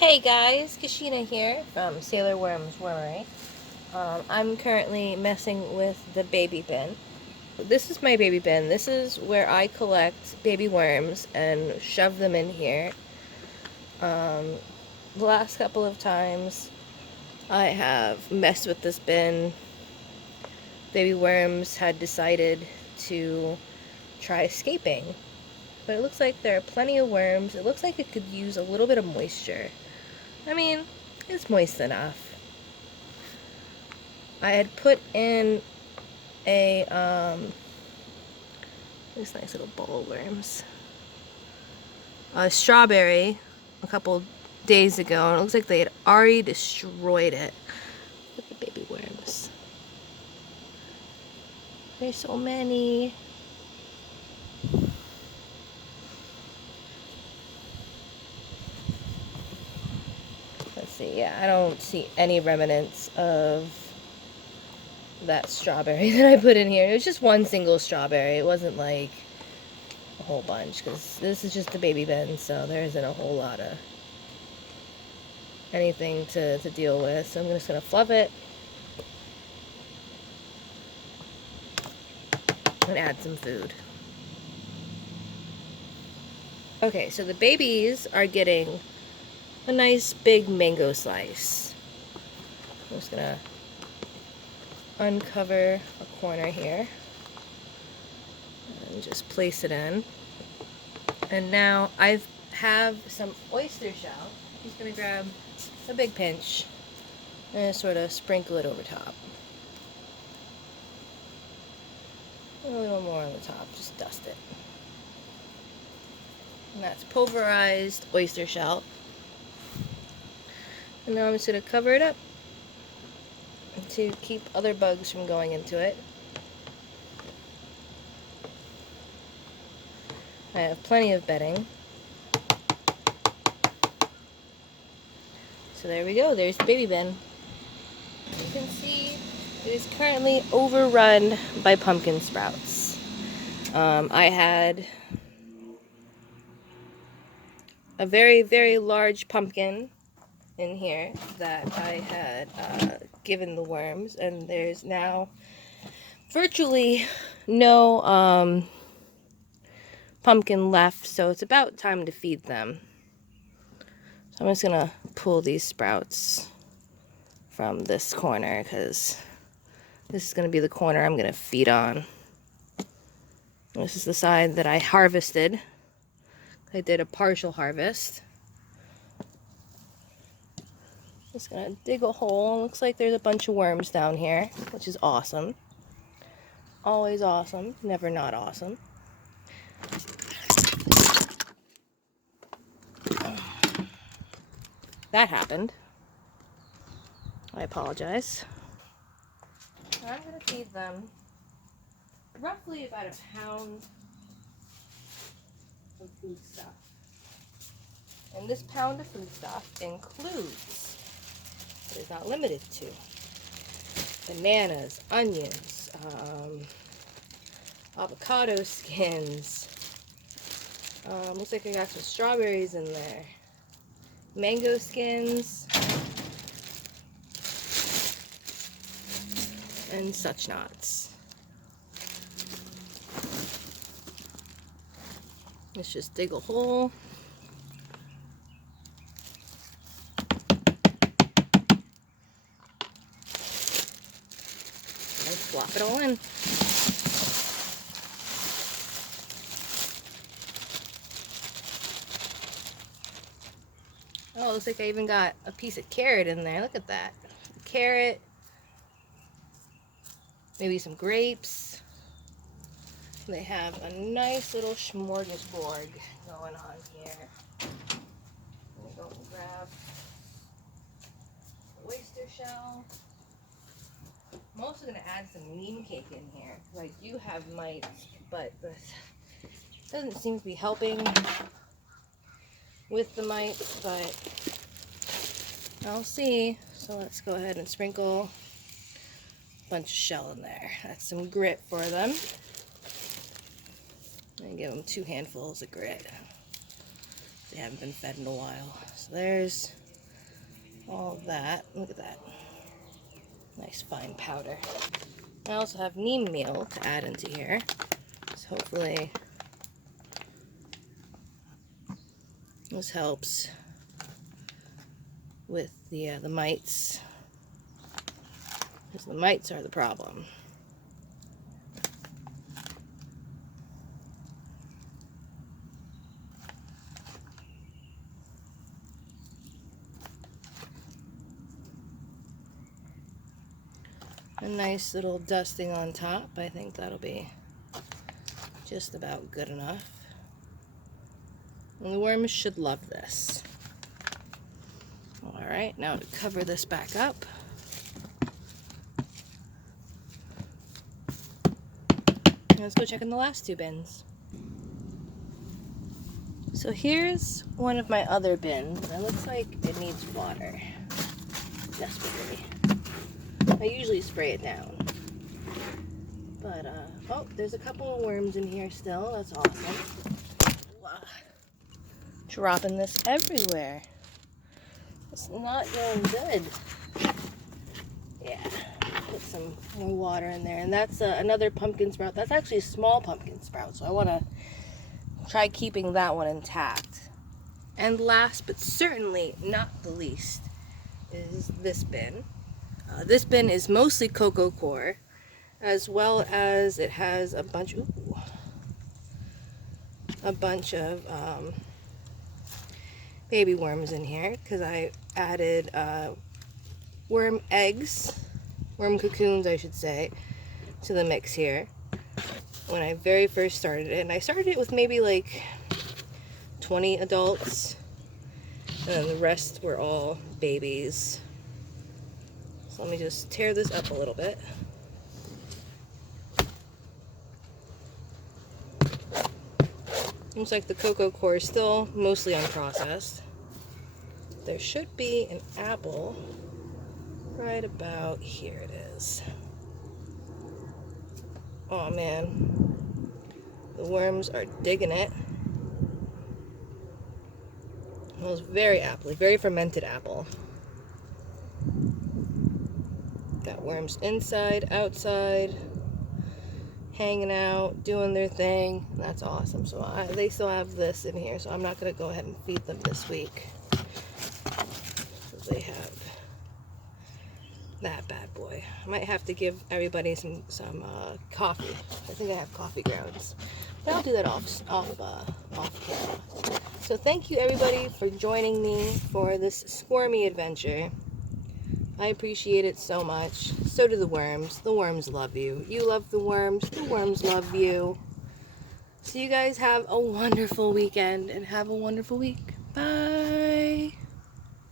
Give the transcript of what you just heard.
Hey guys, Kasheena here from Sailor Worm's Wormery. I'm currently messing with the baby bin. This is my baby bin. This is where I collect baby worms and shove them in here. Um, the last couple of times I have messed with this bin, baby worms had decided to try escaping. But it looks like there are plenty of worms. It looks like it could use a little bit of moisture. I mean, it's moist enough. I had put in this nice little bowl of worms, a strawberry a couple days ago, and it looks like they had already destroyed it. Look at the baby worms. There's so many. Let's see, yeah, I don't see any remnants of that strawberry that I put in here. It was just one single strawberry. It wasn't like a whole bunch, because this is just the baby bin, so there isn't a whole lot of anything to deal with. So I'm just going to fluff it and add some food. Okay, so the babies are getting a nice big mango slice. I'm just going to uncover a corner here and just place it in. And now I have some oyster shell. I'm just going to grab a big pinch and sort of sprinkle it over top. A little more on the top, just dust it. And that's pulverized oyster shell. And now I'm just going to cover it up to keep other bugs from going into it. I have plenty of bedding. So there we go, there's the baby bin. You can see it is currently overrun by pumpkin sprouts. I had a very, very large pumpkin in here that I had given the worms, and there's now virtually no pumpkin left, so it's about time to feed them. So I'm just gonna pull these sprouts from this corner because this is gonna be the corner I'm gonna feed on. This is the side that I harvested. I did a partial harvest. Just gonna dig a hole. Looks like there's a bunch of worms down here, which is awesome. Always awesome, never not awesome. That happened. I apologize. I'm gonna feed them roughly about a pound of food stuff. And this pound of food stuff includes, but is not limited to, bananas, onions, avocado skins. Looks like I got some strawberries in there. Mango skins. And such nots. Let's just dig a hole. And flop it all in. Oh, looks like I even got a piece of carrot in there. Look at that. Carrot. Maybe some grapes. They have a nice little smorgasbord going on here. Let me go and grab the oyster shell. I'm also going to add some neem cake in here because I do have mites, but this doesn't seem to be helping with the mites, but I'll see. So let's go ahead and sprinkle a bunch of shell in there. That's some grit for them. And give them 2 handfuls of grit. They haven't been fed in a while. So there's all of that. Look at that. Nice fine powder. I also have neem meal to add into here. So hopefully this helps with the mites, because the mites are the problem. A nice little dusting on top. I think that'll be just about good enough. And the worms should love this. Alright, now to cover this back up. Let's go check in the last two bins. So here's one of my other bins. It looks like it needs water. Desperately. I usually spray it down. But, oh, there's a couple of worms in here still. That's awesome. Wow. Dropping this everywhere. It's not going good. Yeah. Put some more water in there. And that's another pumpkin sprout. That's actually a small pumpkin sprout. So I want to try keeping that one intact. And last but certainly not the least is this bin. This bin is mostly cocoa coir, as well as it has a bunch of baby worms in here, because I added worm eggs, worm cocoons I should say, to the mix here when I very first started it. And I started it with maybe like 20 adults, and then the rest were all babies. So let me just tear this up a little bit. Looks like the cocoa coir is still mostly unprocessed. There should be an apple right about here. It is. Oh man, the worms are digging it. It was very appley, very fermented apple. Got worms inside, outside, hanging out, doing their thing. That's awesome. So they still have this in here, so I'm not going to go ahead and feed them this week. So they have that bad boy. I might have to give everybody some coffee. I think I have coffee grounds. But I'll do that off camera. So thank you everybody for joining me for this squirmy adventure. I appreciate it so much. So do the worms. The worms love you. You love the worms. The worms love you. So you guys have a wonderful weekend and have a wonderful week. Bye.